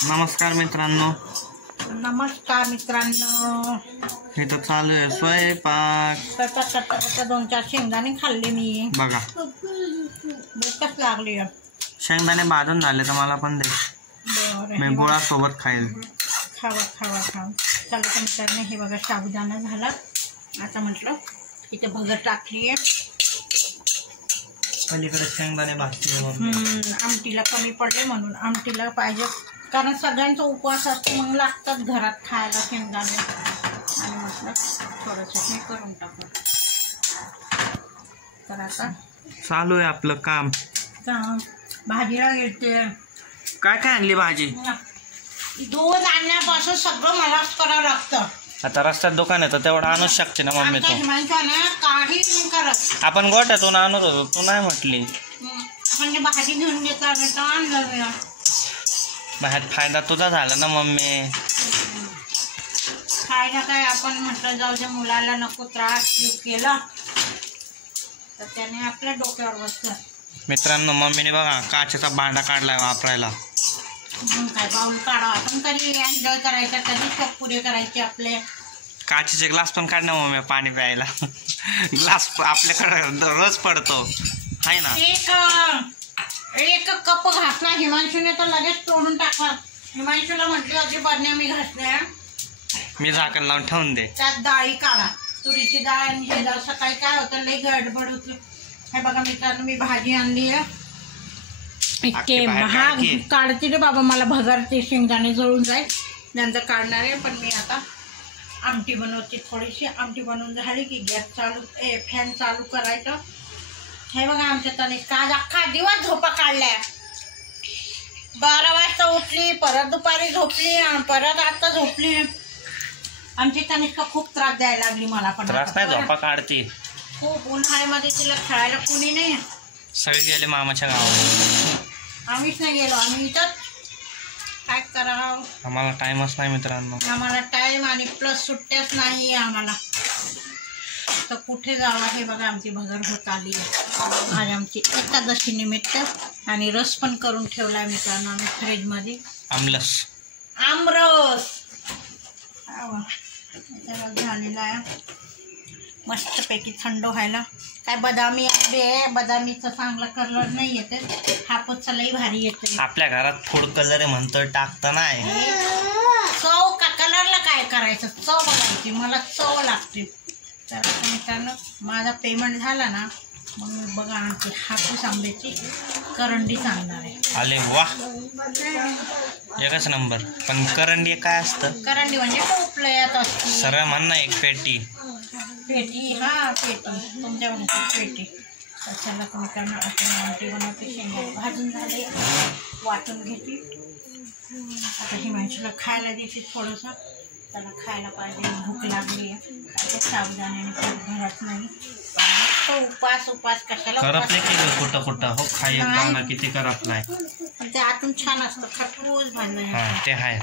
नमस्कार मित्रांनो. इथं चालू आहे स्वयंपाक. आता 2-4 शेंगदाणे खाल्ले मी. बघा भूकच लागली. शेंगदाणे भाजून झाले तर मला पण दे. मी गोळा सोबत खाईल. खावा चला तर मित्रांनो, हे बघा साबुदाणा झाला. आता म्हटलं इथे भगर टाकली आहे. पलीकडे शेंगदाणे भाजते. आमटीला कमी पडले म्हणून आमटीला पाहिजे, कारण सगळ्यांचा उपवास असतो, मग लागतात घरात खायला शेंगदाणे. आणि म्हटलं थोडंसं हे करून टाकू. तर आता चालू आहे आपलं काम. भाजीला घेते. काय आणली भाजी? दूध आणण्यापासून सगळं मलाच करावं लागतं. आता रस्त्यात दुकान आहे तर तेवढं आणूच शकते ना मम्मी. तू काही नाही करत. आपण गोठ्यातून आणत होतो, तू नाही म्हटली. म्हणजे भाजी घेऊन देता आणलं. बाहेर फायदा तुझा झाला ना मम्मी. खायला काय आपण म्हटलं जाऊ दे, मुलाला नको त्रास केला तर त्याने आपल्या डोक्यावर बसलं. मित्रांनो, मम्मीने बघा काचेचा भांडा काढलाय वापरायला. काय बाउल काढा, आपण कधी एन्जॉय करायचा, कधी शौक पुरे करायचे आपले. काचेचे ग्लास पण काढ ना मम्मी, पाणी प्यायला. ग्लास आपल्याकडे रोज पडतो आहे ना. एक कप घातला हिमांशूने तर लगेच तोडून टाकला. हिमांशूला म्हटलं अशी बरण्या मी घातल्या, मी झाकण लावून ठेवून दे. त्यात डाळी काढा, तुरीची डाळ आणि हे डाळ. सकाळी काय होतं, लई गडबड होती. हे बघा मित्रांनो, मी भाजी आणली आहे. इतके महाग काढते रे बाबा, मला भगरचे शेंगदाणे जळून जाईल नंतर काढणार आहे. पण मी आता आमटी बनवते. थोडीशी आमटी बनवून झाली की गॅस चालू फॅन चालू करायचं. हे बघा आमच्या तनिष्का आज अख्खा दिवस झोपा काढल्या. 12 वाजता उठली, परत दुपारी झोपली, परत आता झोपली. आमची तनिष्का खूप त्रास द्यायला लागली मला. पण त्रास नाही, झोपा काढते खूप. उन्हाळ्यामध्ये तिला खेळायला कोणी नाही. सगळे गेले मामाच्या गावाला. आम्हीच नाही गेलो. आम्ही इथंच काय करावं. आम्हाला टाइमच नाही मित्रांनो. आम्हाला टाइम आणि प्लस सुट्ट्याच नाही आम्हाला. तर कुठे जावं. हे बघा आमची भगर होत आली आज आमची एकादशी निमित्त. आणि रस पण करून ठेवलाय मित्रांनो आम्ही फ्रीजमध्ये. आमरस झालेला आहे मस्तपैकी थंड व्हायला. काय बदामी आंबे आहे, बदामीचं चांगला कलर नाही येते, हापूसचा लई भारी येते. आपल्या घरात फूड कलर म्हणतोय, टाकता नाही. चव का कलरला काय करायचं, चव बघायची. मला चव लागते. तर मित्रांनो, माझा पेमेंट झाला ना, मग मी बघा आणते हापूस आंब्याची करंडी सांगणार आहे. अरे वा, एकच नंबर. पण करंडी काय असतं? करंडी म्हणजे टोपल्यात असते. सरळ म्हण ना, एक पेटी. हा पेटी तुमच्या म्हणते पेटी. तर चला तुम्ही करणार. आपण आमटी बनवते. शेंगा भाजून झाले, वाटून घेते. आता हिमांशूला खायला देते थोडंसं. त्याला खायला पाहिजे, भूक लागली आहे. काय ते साबुदाण्याने खूप भरत नाही. उपास कशाला करपले की कुठं हो. खाई किती करपलाय. पण ते आतून छान असतं, खरपूस भाजलं. ते आहे.